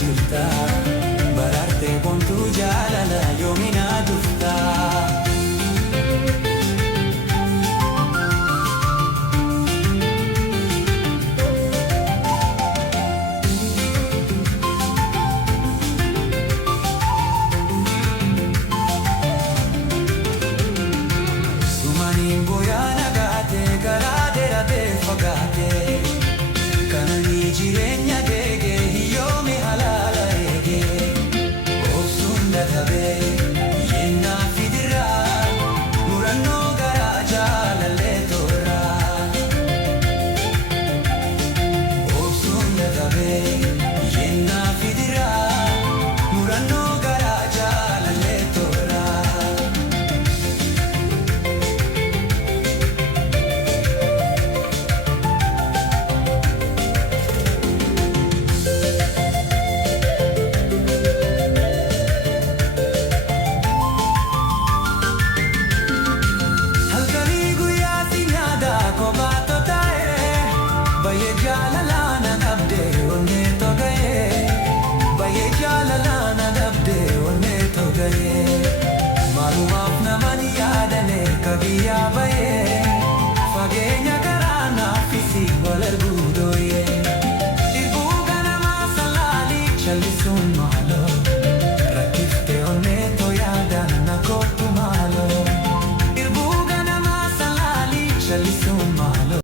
jirta baraarte boontuu jaalala yoomina dhufta. Sumaniin booyaa nagaate karaa dheeratee fagaate kananii jireenya deegee hiyyoome halaala eegee obsuun dadhabee yennaa fidiraa murannoo garaa jaalallee tooraa obsuun dadhabee yennaa fidiraa murannoo garaa jaalallee tooraa. Baye jaalala nabde onne to gaye baye jaalala nabde onne to gaye malumaaf namani yaadane kabiyaa baye